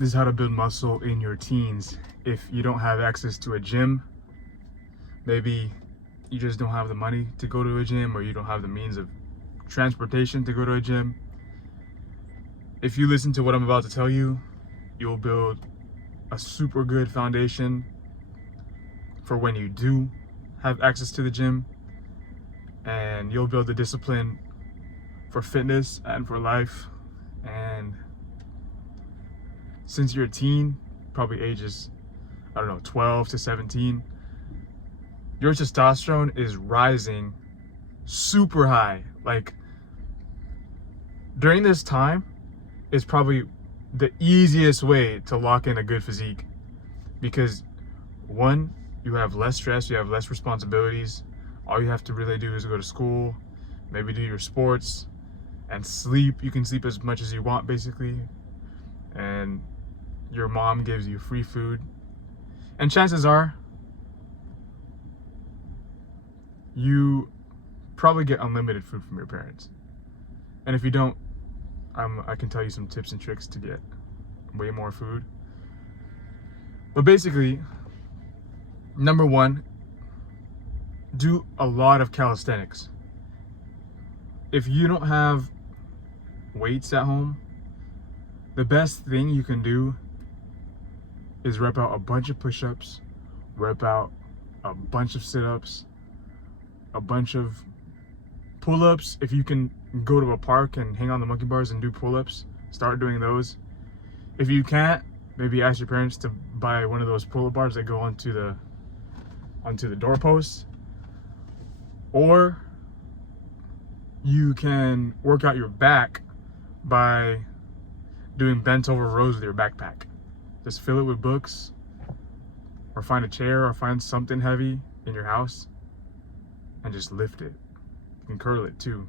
This is how to build muscle in your teens. If you don't have access to a gym, maybe you just don't have the money to go to a gym, or you don't have the means of transportation to go to a gym. If you listen to what I'm about to tell you, you'll build a super good foundation for when you do have access to the gym, and you'll build the discipline for fitness and for life. And since you're a teen, probably ages, 12 to 17, your testosterone is rising super high. Like, during this time is probably the easiest way to lock in a good physique, because one, you have less stress, you have less responsibilities. All you have to really do is go to school, maybe do your sports, and sleep. You can sleep as much as you want, basically. And your mom gives you free food. And chances are, you probably get unlimited food from your parents. And if you don't, I can tell you some tips and tricks to get way more food. But basically, number one, do a lot of calisthenics. If you don't have weights at home, the best thing you can do is rep out a bunch of push-ups, rep out a bunch of sit-ups, a bunch of pull-ups. If you can go to a park and hang on the monkey bars and do pull-ups, start doing those. If you can't, maybe ask your parents to buy one of those pull-up bars that go onto the doorpost. Or you can work out your back by doing bent over rows with your backpack. Just fill it with books, or find a chair, or find something heavy in your house and just lift it. You can curl it too.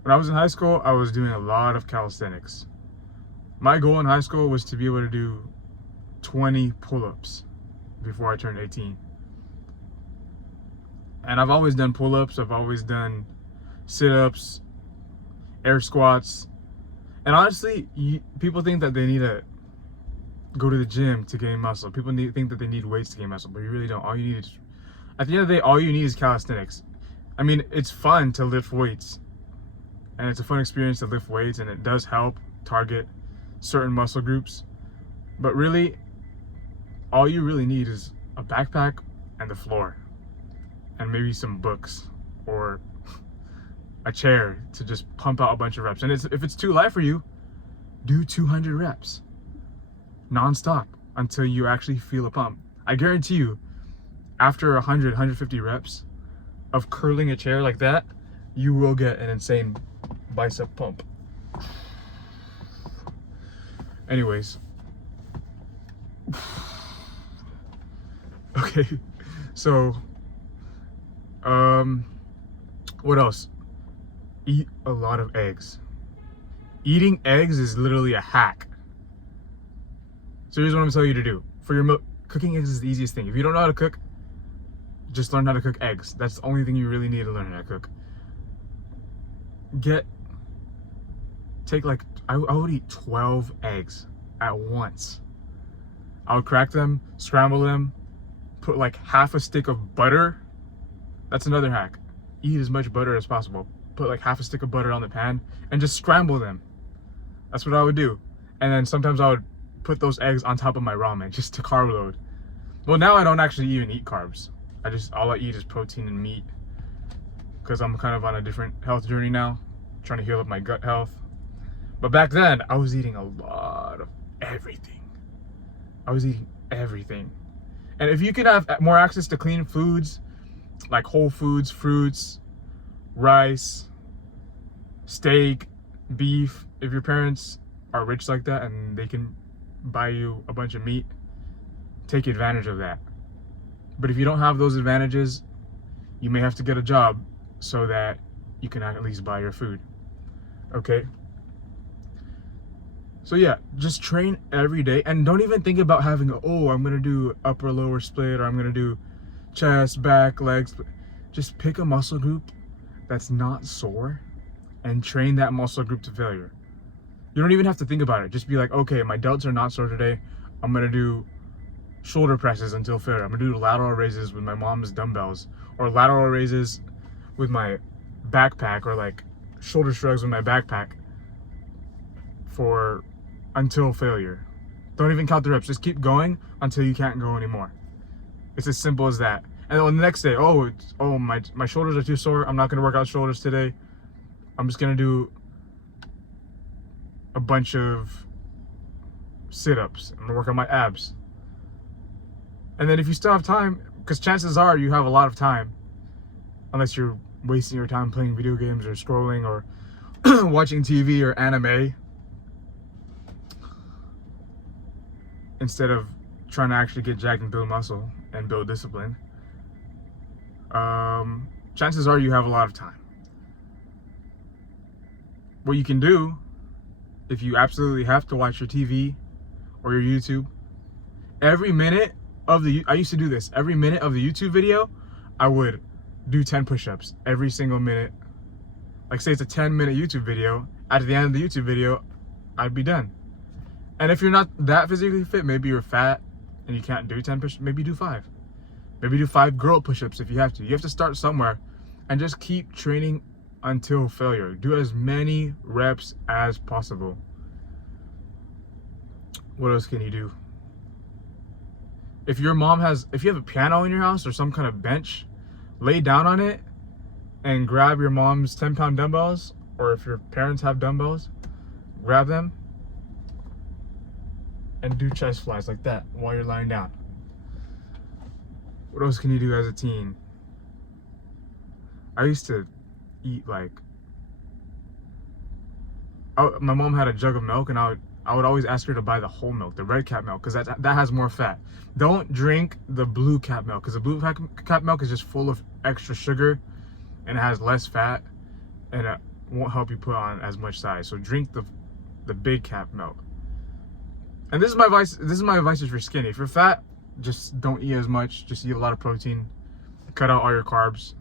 When I was in high school, I was doing a lot of calisthenics. My goal in high school was to be able to do 20 pull-ups before I turned 18. And I've always done pull-ups, I've always done sit-ups, air squats. And honestly, people think that they need to go to the gym to gain muscle. People think that they need weights to gain muscle, but you really don't. All you need is, at the end of the day, all you need is calisthenics. I mean, it's fun to lift weights, and it's a fun experience to lift weights, and it does help target certain muscle groups. But really, all you really need is a backpack and the floor, and maybe some books or a chair to just pump out a bunch of reps. And if it's too light for you, do 200 reps non-stop until you actually feel a pump. I guarantee you, after 100, 150 reps of curling a chair like that, you will get an insane bicep pump. Anyways. Okay, so what else? Eat a lot of eggs. Eating eggs is literally a hack. So here's what I'm gonna tell you to do. For your cooking eggs is the easiest thing. If you don't know how to cook, just learn how to cook eggs. That's the only thing you really need to learn how to cook. I would eat 12 eggs at once. I would crack them, scramble them, put like half a stick of butter. That's another hack. Eat as much butter as possible. Put like half a stick of butter on the pan and just scramble them. That's what I would do. And then sometimes I would put those eggs on top of my ramen just to carb load. Well, now I don't actually even eat carbs. All I eat is protein and meat, because I'm kind of on a different health journey now, trying to heal up my gut health. But back then, I was eating a lot of everything. I was eating everything. And if you could have more access to clean foods, like whole foods, fruits, rice, steak, beef, if your parents are rich like that and they can buy you a bunch of meat, take advantage of that. But if you don't have those advantages, you may have to get a job so that you can at least buy your food. Okay? So yeah, just train every day, and don't even think about having I'm gonna do upper lower split, or I'm gonna do chest, back, legs. Just pick a muscle group that's not sore and train that muscle group to failure. You don't even have to think about it. Just be like, okay, my delts are not sore today. I'm gonna do shoulder presses until failure. I'm gonna do lateral raises with my mom's dumbbells, or lateral raises with my backpack, or like shoulder shrugs with my backpack for until failure. Don't even count the reps. Just keep going until you can't go anymore. It's as simple as that. And then the next day, my shoulders are too sore. I'm not gonna work out shoulders today. I'm just gonna do a bunch of sit-ups. I'm gonna work on my abs. And then if you still have time, because chances are you have a lot of time, unless you're wasting your time playing video games or scrolling or watching TV or anime, instead of trying to actually get jacked and build muscle and build discipline, chances are you have a lot of time. What you can do, if you absolutely have to watch your TV or your YouTube, every minute of I used to do this, every minute of the YouTube video, I would do 10 push-ups every single minute. Like say it's a 10-minute YouTube video, at the end of the YouTube video, I'd be done. And if you're not that physically fit, maybe you're fat and you can't do 10 push-ups, maybe do 5. Maybe do 5 girl push-ups if you have to. You have to start somewhere and just keep training until failure. Do as many reps as possible. What else can you do? If you have a piano in your house or some kind of bench, lay down on it and grab your mom's 10-pound dumbbells, or if your parents have dumbbells, grab them and do chest flies like that while you're lying down. What else can you do as a teen? I used to eat my mom had a jug of milk, and I would always ask her to buy the whole milk, the red cap milk, because that has more fat. Don't drink the blue cap milk, because the blue cap milk is just full of extra sugar and it has less fat, and it won't help you put on as much size. So drink the big cap milk. And this is my advice. This is my advice if you're skinny. If you're fat, just don't eat as much. Just eat a lot of protein. Cut out all your carbs.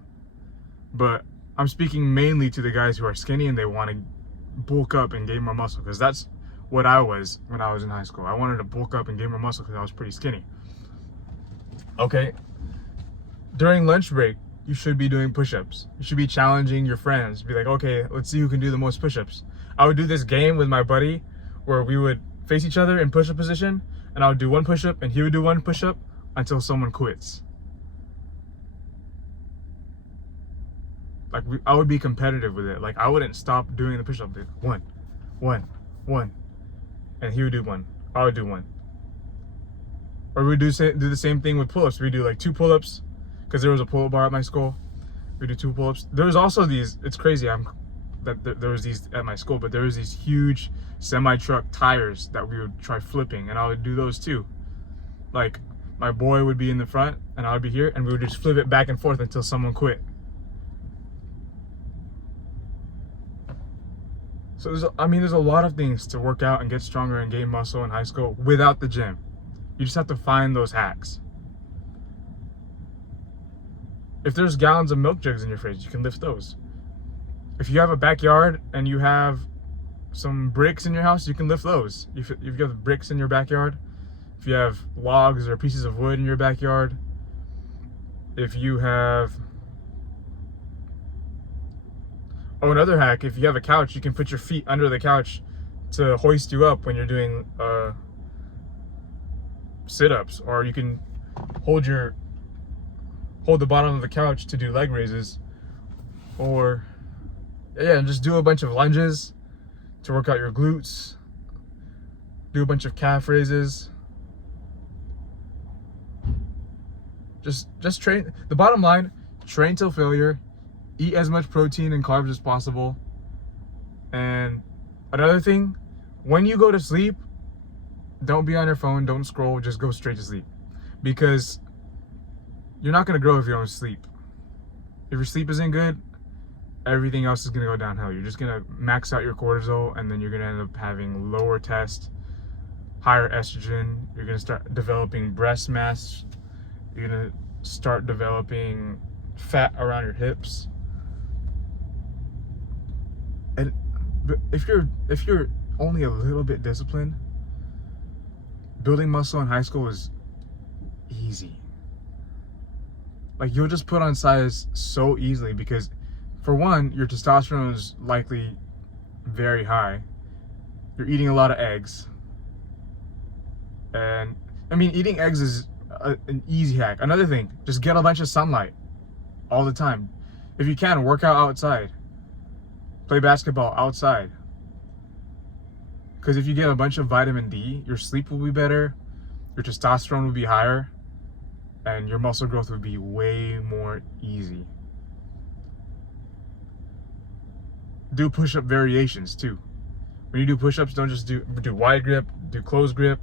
But I'm speaking mainly to the guys who are skinny and they want to bulk up and gain more muscle, because that's what I was when I was in high school. I wanted to bulk up and gain more muscle because I was pretty skinny. Okay. During lunch break, you should be doing push-ups. You should be challenging your friends. Be like, okay, let's see who can do the most push-ups. I would do this game with my buddy where we would face each other in push-up position, and I would do one push-up and he would do one push-up until someone quits. Like I would be competitive with it. Like I wouldn't stop doing the push-up. Like, one, and he would do one. I would do one. Or we'd do the same thing with pull-ups. We do like 2 pull-ups, because there was a pull-up bar at my school. We do 2 pull-ups. There was also these. It's crazy. There was these at my school, but there was these huge semi-truck tires that we would try flipping, and I would do those too. Like my boy would be in the front, and I would be here, and we would just flip it back and forth until someone quit. So there's a lot of things to work out and get stronger and gain muscle in high school without the gym. You just have to find those hacks. If there's gallons of milk jugs in your fridge, you can lift those. If you have a backyard and you have some bricks in your house, you can lift those. If you have bricks in your backyard, if you have logs or pieces of wood in your backyard, if you have... Oh, another hack, if you have a couch, you can put your feet under the couch to hoist you up when you're doing sit-ups, or you can hold the bottom of the couch to do leg raises, or and just do a bunch of lunges to work out your glutes, do a bunch of calf raises. Just train. The bottom line, train till failure. Eat as much protein and carbs as possible. And another thing, when you go to sleep, don't be on your phone, don't scroll, just go straight to sleep. Because you're not going to grow if you don't sleep. If your sleep isn't good, everything else is going to go downhill. You're just going to max out your cortisol, and then you're going to end up having lower test, higher estrogen. You're going to start developing breast mass. You're going to start developing fat around your hips. And if you're only a little bit disciplined, building muscle in high school is easy. Like, you'll just put on size so easily because, for one, your testosterone is likely very high. You're eating a lot of eggs. And, I mean, eating eggs is an easy hack. Another thing, just get a bunch of sunlight all the time. If you can, work out outside. Play basketball outside. Because if you get a bunch of vitamin D, your sleep will be better, your testosterone will be higher, and your muscle growth would be way more easy. Do push-up variations too. When you do push-ups, don't just do wide grip, do closed grip,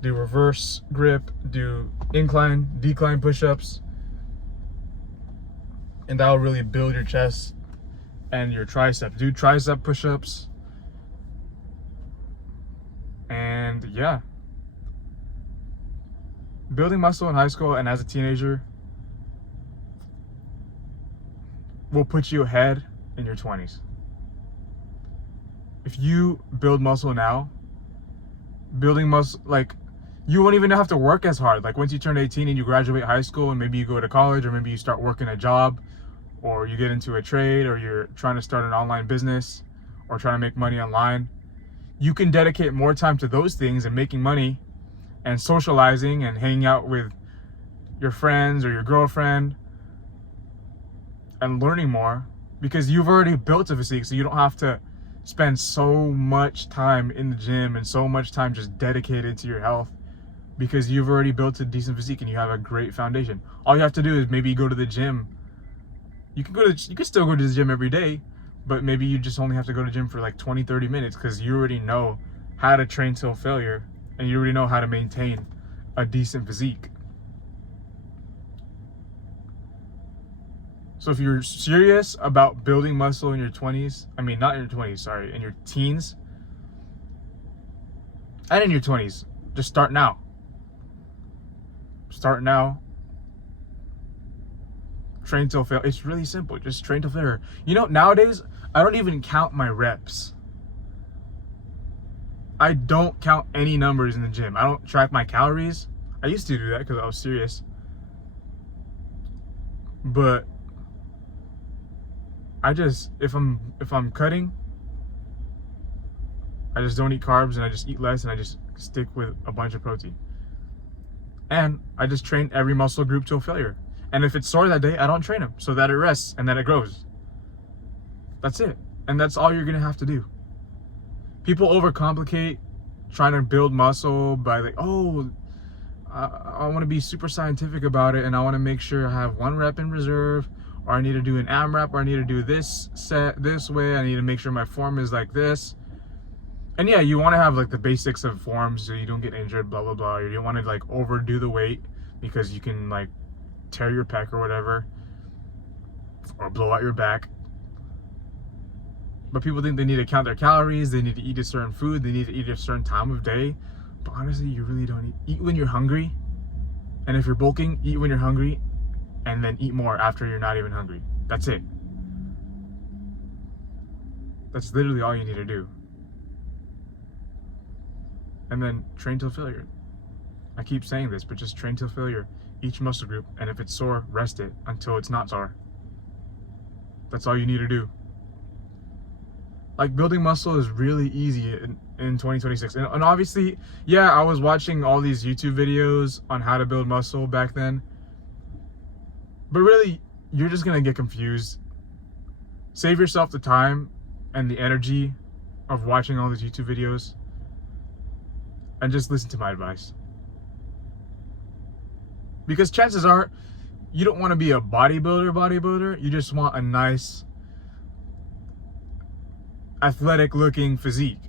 do reverse grip, do incline, decline push-ups. And that'll really build your chest and your triceps. Do tricep push-ups. And yeah. Building muscle in high school and as a teenager will put you ahead in your 20s. If you build muscle now, building muscle, like, you won't even have to work as hard. Like, once you turn 18 and you graduate high school and maybe you go to college, or maybe you start working a job, or you get into a trade, or you're trying to start an online business, or trying to make money online, you can dedicate more time to those things and making money and socializing and hanging out with your friends or your girlfriend and learning more, because you've already built a physique, so you don't have to spend so much time in the gym and so much time just dedicated to your health, because you've already built a decent physique and you have a great foundation. All you have to do is maybe go to the gym. You can still go to the gym every day, but maybe you just only have to go to the gym for like 20-30 minutes, because you already know how to train till failure and you already know how to maintain a decent physique. So if you're serious about building muscle in your 20s, I mean, not in your 20s, sorry, in your teens and in your 20s, just start now. Start now. Train till failure. It's really simple. Just train till failure. You know, nowadays, I don't even count my reps. I don't count any numbers in the gym. I don't track my calories. I used to do that because I was serious. But I just, if I'm cutting, I just don't eat carbs and I just eat less and I just stick with a bunch of protein. And I just train every muscle group till failure. And if it's sore that day, I don't train them so that it rests and that it grows. That's it. And that's all you're going to have to do. People overcomplicate trying to build muscle by like, oh, I want to be super scientific about it and I want to make sure I have 1 rep in reserve, or I need to do an AMRAP, or I need to do this set this way. I need to make sure my form is like this. And yeah, you want to have like the basics of forms so you don't get injured, blah, blah, blah. You don't want to like overdo the weight because you can like tear your pec or whatever, or blow out your back. But people think they need to count their calories, they need to eat a certain food, they need to eat at a certain time of day. But honestly, you really don't eat when you're hungry. And if you're bulking, eat when you're hungry, and then eat more after you're not even hungry. That's it. That's literally all you need to do. And then train till failure. I keep saying this, but just train till failure. Each muscle group, and if it's sore, rest it until it's not sore. That's all you need to do. Like, building muscle is really easy in 2026. And obviously, yeah, I was watching all these YouTube videos on how to build muscle back then. But really, you're just going to get confused. Save yourself the time and the energy of watching all these YouTube videos. And just listen to my advice. Because chances are, you don't want to be a bodybuilder. You just want a nice, athletic looking physique.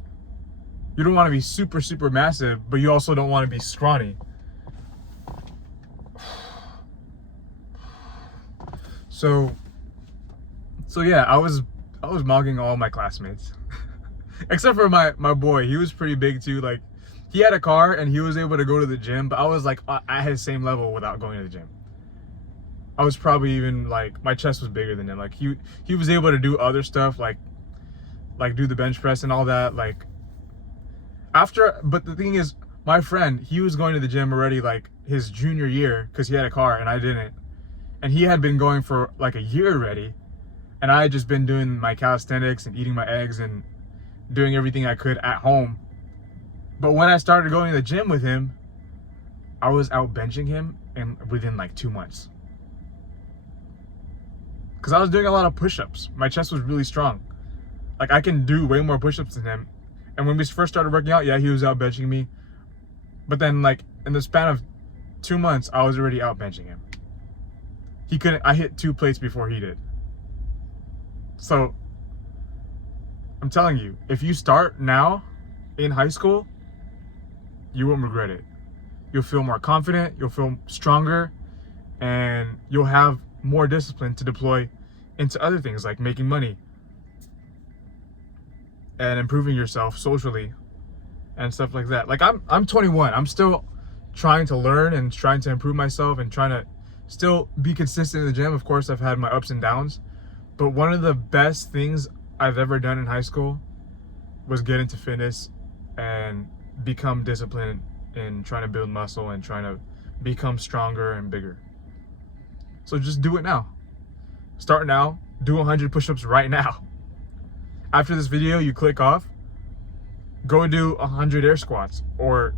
You don't want to be super, super massive, but you also don't want to be scrawny. So yeah, I was mogging all my classmates. Except for my boy. He was pretty big too. Like, he had a car and he was able to go to the gym, but I was like at his same level without going to the gym. I was probably even like, my chest was bigger than him. Like, he was able to do other stuff like do the bench press and all that. Like, But the thing is, my friend, he was going to the gym already like his junior year because he had a car and I didn't. And he had been going for like a year already. And I had just been doing my calisthenics and eating my eggs and doing everything I could at home. But when I started going to the gym with him, I was out benching him within like 2 months. Because I was doing a lot of push-ups. My chest was really strong. Like, I can do way more push-ups than him. And when we first started working out, yeah, he was out benching me. But then, like, in the span of 2 months, I was already out benching him. I hit 2 plates before he did. So, I'm telling you, if you start now in high school, you won't regret it. You'll feel more confident, you'll feel stronger, and you'll have more discipline to deploy into other things like making money and improving yourself socially and stuff like that. Like I'm 21. I'm still trying to learn and trying to improve myself and trying to still be consistent in the gym. Of course, I've had my ups and downs, but one of the best things I've ever done in high school was get into fitness and become disciplined in trying to build muscle and trying to become stronger and bigger. So just do it now. Start now. Do 100 push-ups right now. After this video, you click off. Go do 100 air squats, or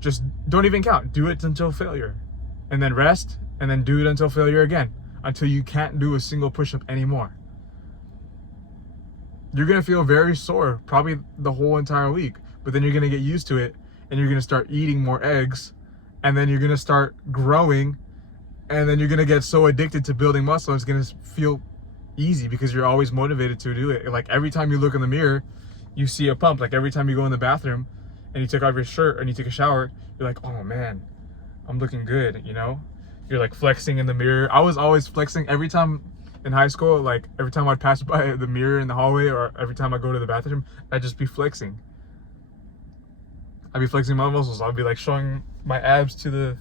just don't even count. Do it until failure, and then rest, and then do it until failure again, until you can't do a single push-up anymore. You're gonna feel very sore, probably the whole entire week, but then you're gonna get used to it, and you're gonna start eating more eggs, and then you're gonna start growing, and then you're gonna get so addicted to building muscle, it's gonna feel easy because you're always motivated to do it. Like every time you look in the mirror, you see a pump. Like every time you go in the bathroom and you take off your shirt and you take a shower, you're like, oh man, I'm looking good, you know? You're like flexing in the mirror. I was always flexing every time in high school. Like every time I'd pass by the mirror in the hallway, or every time I go to the bathroom, I'd just be flexing. I'd be flexing my muscles. I'd be like showing my abs to the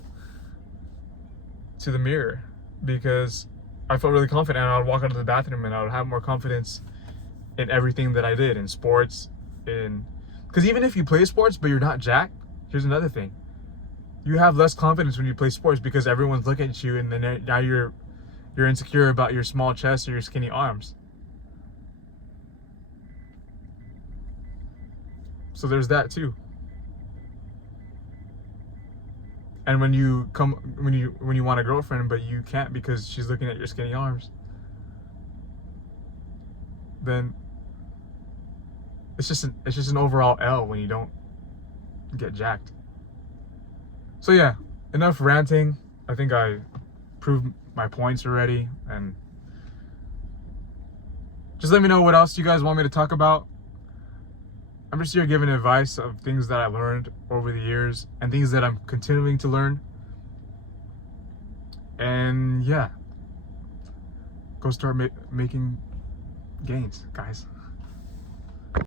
mirror because I felt really confident, and I would walk out of the bathroom and I would have more confidence in everything that I did, in sports, because even if you play sports but you're not jacked, here's another thing. You have less confidence when you play sports because everyone's looking at you, and then now you're insecure about your small chest or your skinny arms. So there's that too. And when you want a girlfriend but you can't because she's looking at your skinny arms, then it's just an overall L when you don't get jacked. So yeah, enough ranting. I think I proved my points already, and just let me know what else you guys want me to talk about. I'm just here giving advice of things that I learned over the years and things that I'm continuing to learn. And yeah, go start making gains, guys.